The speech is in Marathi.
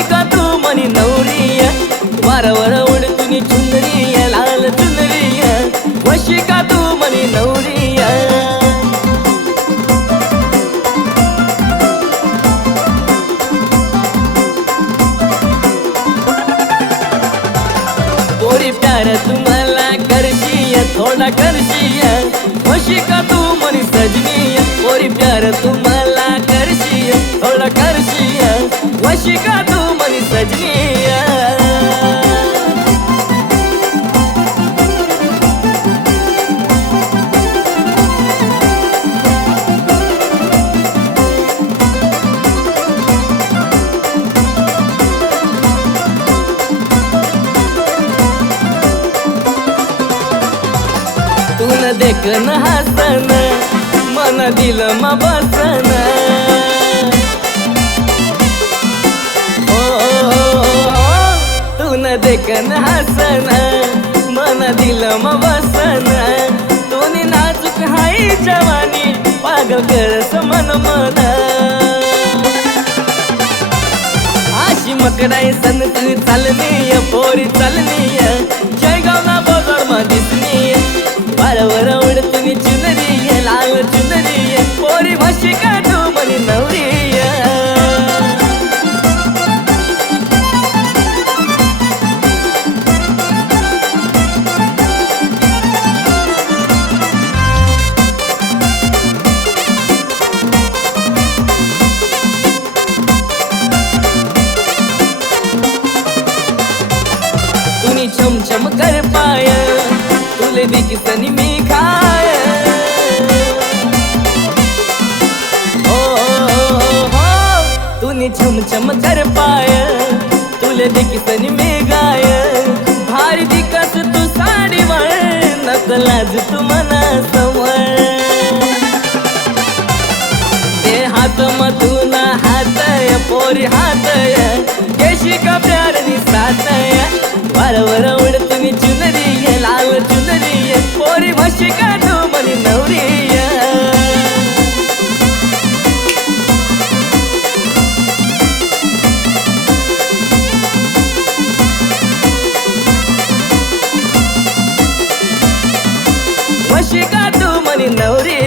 वशी का तू मनी नवरी वारवर उडतुनी चुनरी लाल चुनरी वशी का तू मनी नवरी पोरी प्यार तुम्हाला करशीय थोडा करशीय वशी का तू मनी सजनी पोरी प्यार तुम्हाला करशीय थोडा करशीय वशी का तू मनी सजनी तून देखन हसन मन दिल म बसन तून देखन हसन मन दिल म बसन तूने नाजुक हाई जवानी पागल करस मन मन आशी मकडाई सन तू चालनी पोरी चालनी जयगावना बाजार मा दिसनी वारवर उडतुनी चुनरी लाल चुनरी पोरी वशी का तू मनी नवरी तुनी छम छम कर पाय तुले दिखसनी मी खाय हो तूने छम छम कर पाय तुले दिखसनी मी गाय भारी दिकस तू साडीवर नकलाज तू मना समोर ते हात मधून हातय पोरी हातय केशी का प्यार नी सातय वारवर उडतुनी चुनरी लाल चुनरी पोरी वशी का तू मनी नवरी वशी का तू मनी नवरी